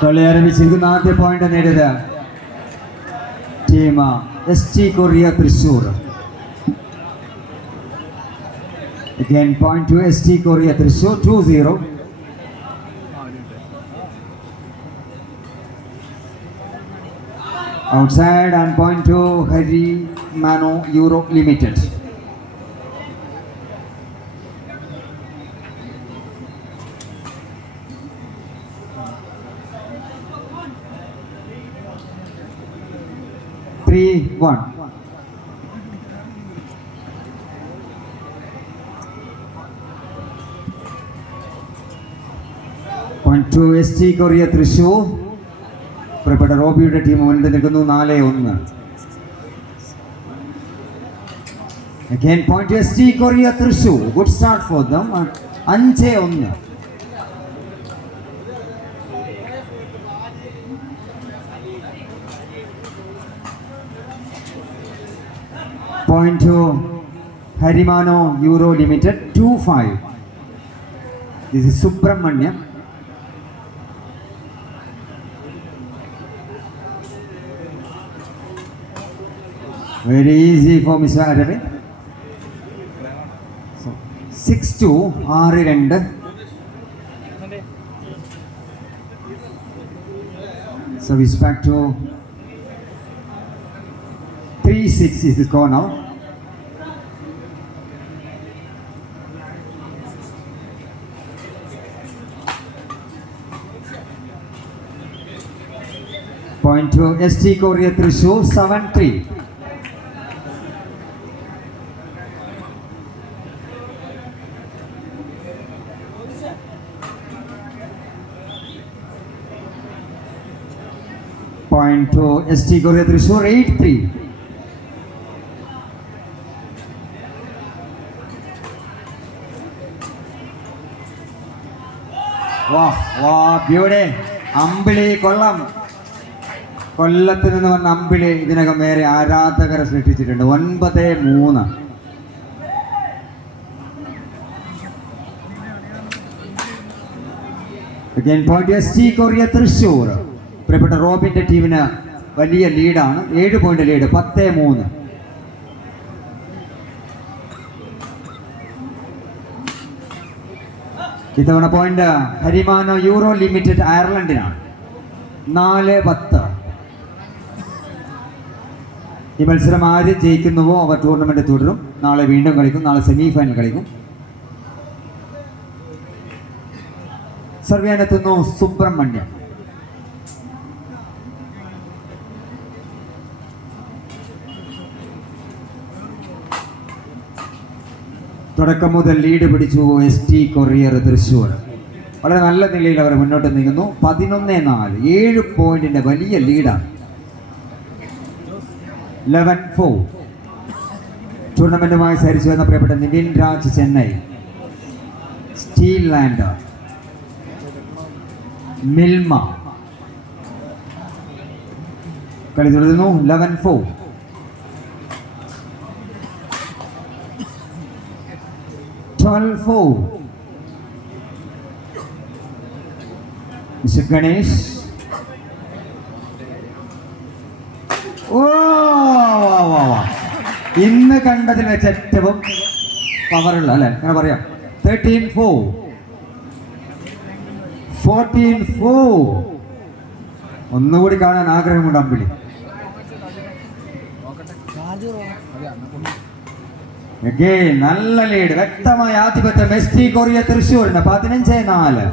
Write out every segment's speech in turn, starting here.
കളി ആരംഭിച്ചിരിക്കുന്ന ആദ്യ പോയിന്റ് നേടിയത് team ST courier Thrissur. Again point to ST courier Thrissur 2-0. Outside and point to Harimano Euro Limited. One. Point to ST courier Thrissur. പ്രിയപ്പെട്ട റോബിയുടെ team മുന്നിട്ട് നിൽക്കുന്നു 4-1. Again point to ST courier Thrissur. Good start for them. 5-1. Point to Harimano Euro Limited 2-5. This is Subramanya. Very easy for Mr. Aravind. So 6-2. 6-2. Service back to 3-6 is the score now. Point to ST courier Thrissur 7-3. Point to ST courier Thrissur 8-3. Beauty. Ambili Kollam. കൊല്ലത്ത് നിന്ന് വന്ന അമ്പിളി ഇതിനകം വേറെ ആരാധകരെ സൃഷ്ടിച്ചിട്ടുണ്ട്. 9-3. Again point ST courier Thrissur. പ്രിയപ്പെട്ട റോബിന്റെ ടീമിന് വലിയ ലീഡാണ്. 7 പോയിന്റ് ലീഡ്. 10-3. ഇത്തവണ പോയിന്റ് ഹരിമാനോ യൂറോ ലിമിറ്റഡ് അയർലൻഡിനാണ്. 4-10. ഈ മത്സരം ആര് ജയിക്കുന്നുവോ അവർ ടൂർണമെന്റ് തുടരും. നാളെ വീണ്ടും കളിക്കും. നാളെ സെമി ഫൈനൽ കളിക്കും. സർവ്യാനെത്തുന്നു സുബ്രഹ്മണ്യം. തുടക്കം മുതൽ ലീഡ് പിടിച്ചു ST കൊറിയ തൃശൂർ. വളരെ നല്ല നിലയിൽ അവർ മുന്നോട്ട് നീങ്ങുന്നു. 11-4. 7 പോയിന്റിന്റെ വലിയ ലീഡാണ്. 11-4. ടൂർണമെന്റുമായി സഹകരിച്ചു വന്ന പ്രിയപ്പെട്ട നിവിൻ രാജ് ചെന്നൈ, സ്റ്റീൽ ലാൻഡ്, മിൽമ കളി തുടരുന്നു. 11-4. Mr. Ganesh. ഇന്ന് കണ്ടതിൽ വെച്ച് ഏറ്റവും പവറുള്ള അല്ലെ അങ്ങനെ പറയാം. 13-4. 14-4. ഒന്നുകൂടി കാണാൻ ആഗ്രഹമുണ്ട് അമ്പിളി. നല്ല ലീഡ്. വ്യക്തമായ ആധിപത്യം ST കൊറിയ തൃശൂരിന്. 15-4.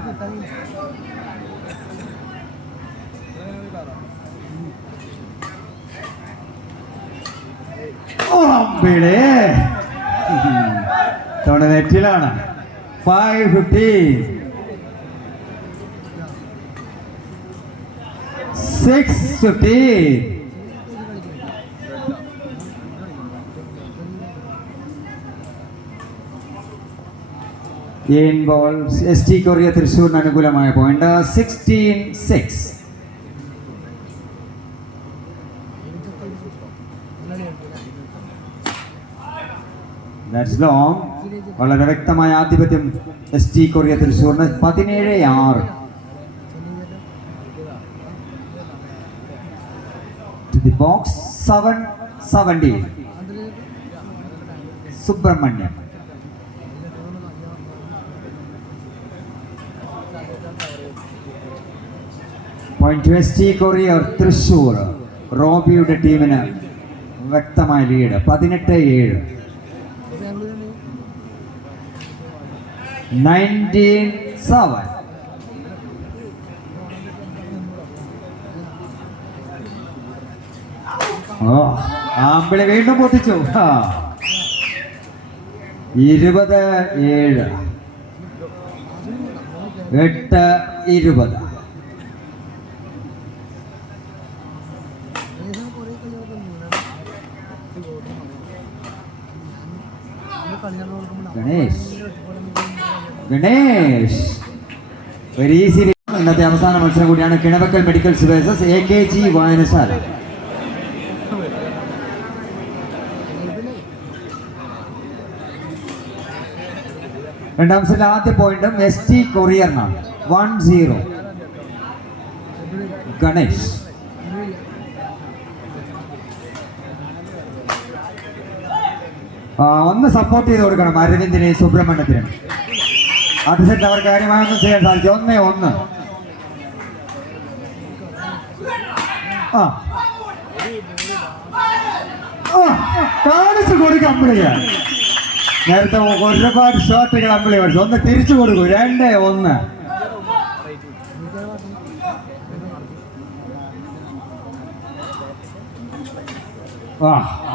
അമ്പിളി തവണ നെറ്റിലാണ്. 5-15. 6-15. ST കൊറിയ തൃശൂരിന് അനുകൂലമായ പോയിന്റ്. 16-6. That's long. വളരെ വ്യക്തമായ ആധിപത്യം ST കൊറിയ തൃശൂരിന്. 17-6. Box 7-17. Subramaniam. Point ST courier Thrissur. റോബിയുടെ ടീമിന് വ്യക്തമായ ലീഡ് 18-7. 19-7. ആമ്പിളി വീണ്ടും പൊട്ടിച്ചു. 20-7. 8-20. Ganesh very easy. ഇന്നത്തെ അവസാന മത്സരം കൂടിയാണ്. കിണവക്കൽ മെഡിക്കൽസ് വേഴ്സസ് AKG വായനശാല. രണ്ടാം സെറ്റിൽ ആദ്യ പോയിന്റും ST കൊറിയറിനാണ്. 1-0. ഗണേഷ്. ഒന്ന് സപ്പോർട്ട് ചെയ്ത് കൊടുക്കണം അരവിന്ദിനെയും സുബ്രഹ്മണ്യത്തിനും. അടുത്ത സെറ്റ് അവർ കാര്യമായൊന്നും ചെയ്യാൻ സാധിച്ചു. 1-1. കാണിച്ചു കൊടുക്കും അമ്പിളിക. നേരത്തെ ഒരുപാട് ഷോട്ടുകൾ അമ്പിളി പഠിച്ചു. ഒന്ന് തിരിച്ചു കൊടുക്കൂ. 2-1.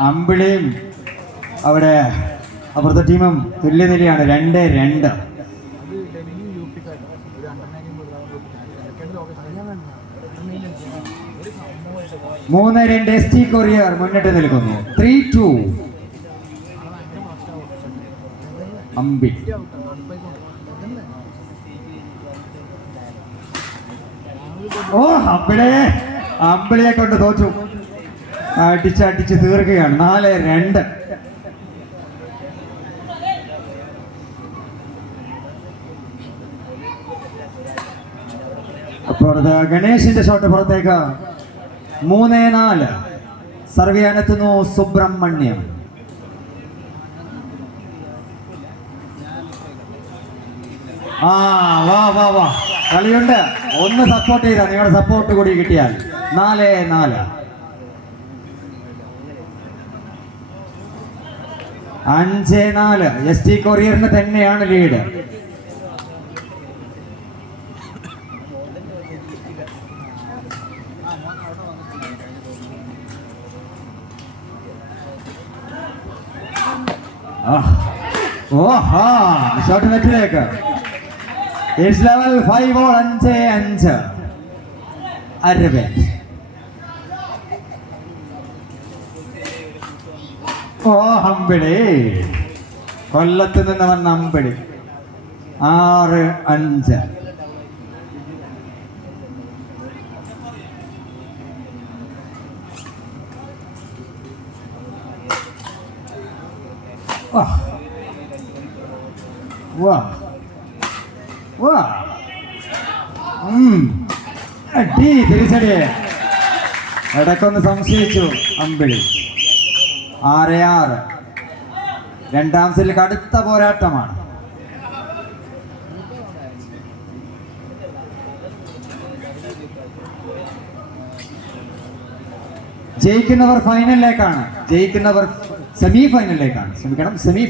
അമ്പിളിയും അവിടെ അപ്പുറത്തെ ടീമും തുല്യനിലയാണ്. 2-2. 3-2 ST കൊറിയർ മുന്നിട്ട് നിൽക്കുന്നു. 3-2. അമ്പി. അമ്പിളിയെ കൊണ്ട് തോറ്റു. അടിച്ച് തീർക്കുകയാണ്. 4-2. അപ്പോൾ ഗണേഷിന്റെ ഷോട്ട് പുറത്തേക്ക്. 3-4. സർവ് ചെയ്യാനെത്തുന്നു സുബ്രഹ്മണ്യം. വാ കളിയുണ്ട്. ഒന്ന് സപ്പോർട്ട് ചെയ്താൽ നിങ്ങളുടെ സപ്പോർട്ട് കൂടി കിട്ടിയാൽ 4-4. 5-4. ST കൊറിയറിന് തന്നെയാണ് ലീഡ്. ഷോട്ട് നെറ്റിലേക്ക്. It's level 5-5. 5-5. അരവിന്ദ്. അമ്പിളി. കൊല്ലത്ത് നിന്ന് വന്ന അമ്പിളി. 6-5. തിരിച്ചടി. ഇടയ്ക്കൊന്ന് സംശയിച്ചു അമ്പിളി. 6-6. രണ്ടാം സെറ്റിൽ കടുത്ത പോരാട്ടമാണ്. ജയിക്കുന്നവർ ഫൈനലിലേക്കാണ്. ജയിക്കുന്നവർ സെമി ഫൈനലിലേക്കാണ്. 7-6.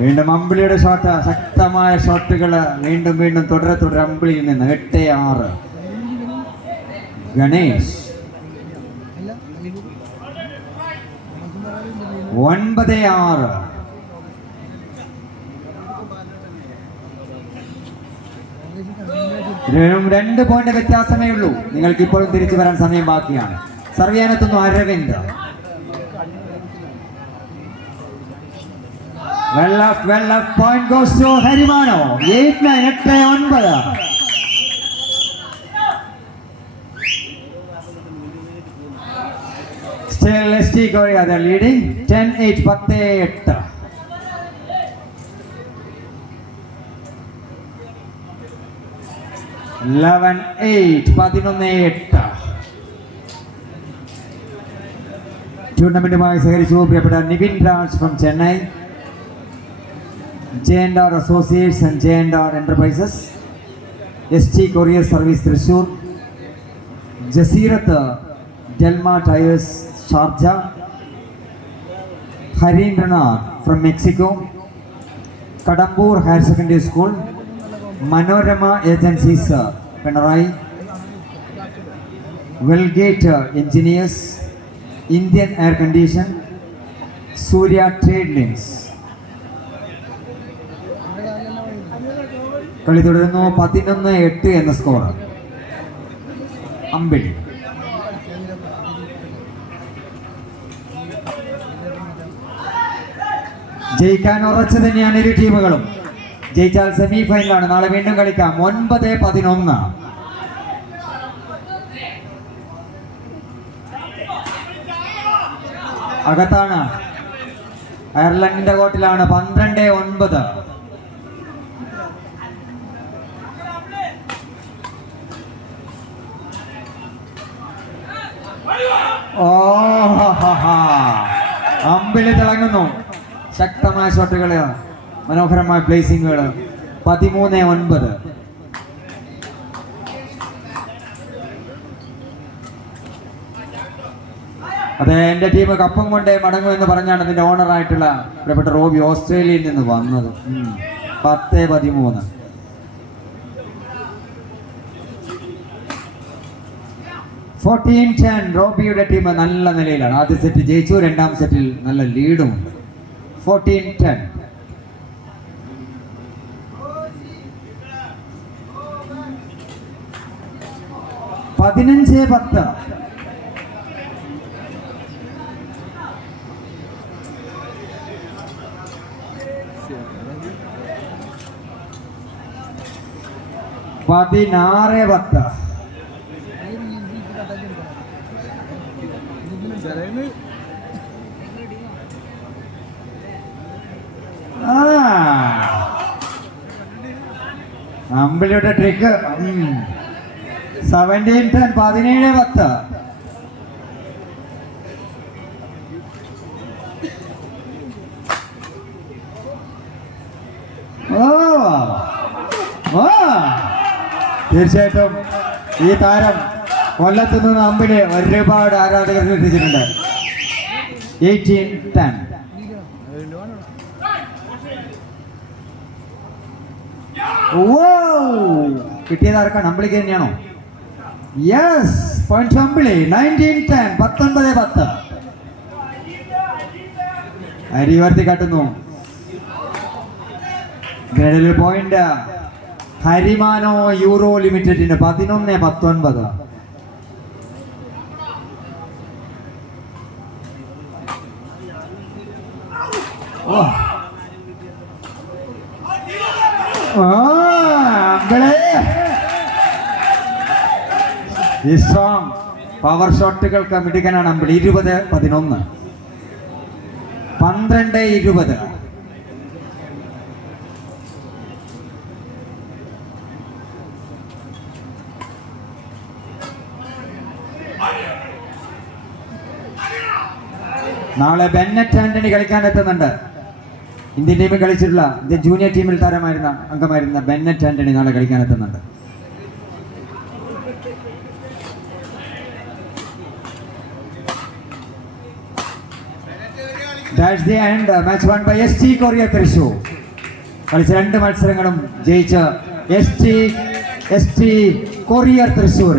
വീണ്ടും അമ്പിളിയുടെ ഷോട്ട്. ശക്തമായ ഷോട്ടുകൾ വീണ്ടും തുടരെ അമ്പിളിയിൽ നിന്ന്. 8-6. ഗണേഷ്. 9-6. രണ്ട് പോയിന്റ് വ്യത്യാസമേ ഉള്ളൂ. നിങ്ങൾക്ക് ഇപ്പോഴും തിരിച്ചു വരാൻ സമയം ബാക്കിയാണ്. സർവ് ചെയ്യാനെത്തുന്നു Aravind. Well left. Point goes to Harimano. 8-9. 8-9. Still ST Korea, they're leading. 10-8. 10-8. 11-8, 11-8. ടൂർണമെന്റുമായി സഹകരിച്ചു പ്രിയപ്പെട്ട Nivin Raj from Chennai, J&R Associates and J&R Enterprises, ST Courier Service Thrissur, Jasirath Delma Tires Sharjah, Harindranath from Mexico, Kadambur Higher Secondary School, Manorama Agencies Penarai, Wellgate Engineers, Indian Air Condition, Surya Trade Links. കളി തുടരുന്നു. 11-8 എന്ന score. അമ്പിളി ജയിക്കാൻ ഉറച്ചു തന്നെയാണ് ഇരു ടീമുകളും. ജയിച്ചാൽ semi ഫൈനലാണ്. നാളെ വീണ്ടും കളിക്കാം. 9-11. അകത്താണ്, അയർലൻഡിന്റെ കോർട്ടിലാണ്. 12-9. അമ്പിളി തിളങ്ങുന്നു. ശക്തമായ ഷോട്ടുകള്, മനോഹരമായ പ്ലേസിങ്ങുകള്. 13-9. അതെ, എന്റെ ടീം കപ്പം കൊണ്ടേ മടങ്ങും എന്ന് പറഞ്ഞാണ് ഇതിന്റെ ഓണറായിട്ടുള്ള പ്രിയപ്പെട്ട റോബി ഓസ്ട്രേലിയയിൽ നിന്ന് വന്നത്. 10-13. 14-10. റോബിയുടെ ടീം നല്ല നിലയിലാണ്. ആദ്യ സെറ്റ് ജയിച്ചു, രണ്ടാം സെറ്റിൽ നല്ല ലീഡുമുണ്ട്. 14-10. (15-10). (16-10). അമ്പിളിയുടെ ട്രിക്ക്. 17-10. 17-10. തീർച്ചയായിട്ടും ഈ താരം കൊല്ലത്തു നിന്ന് അമ്പിളി ഒരുപാട് ആരാധകർ സൃഷ്ടിച്ചിട്ടുണ്ട്. 18-10. കിട്ടിയത് ആർക്കാണ്? അമ്പിളിക്ക് തന്നെയാണോ? യെസ്, പോയിന്റ് അമ്പിളി. 19-10. 19-10. അരി ഉയർത്തി കാട്ടുന്നു. പോയിന്റ് ഹരിമാനോ യൂറോ ലിമിറ്റഡിന്. 11-19. ഈ സ്ട്രോങ് പവർ ഷോട്ടുകൾക്ക് മിടുക്കനാണ് അമ്പിളി. 20-11. 12-20. നാളെ ബെന്നറ്റ് ആന്റണി കളിക്കാൻ എത്തുന്നുണ്ട്. ഇന്ത്യൻ ടീമിൽ കളിച്ചിട്ടുള്ള, ഇന്ത്യൻ ജൂനിയർ ടീമിൽ അംഗമായിരുന്ന ബെന്നറ്റ് ആന്റണി നാളെ കളിക്കാൻ എത്തുന്നുണ്ട്. That's the end. Match won by ST Courier Thrissur. കളിച്ച 2 മത്സരങ്ങളും ജയിച്ച ST Courier Thrissur.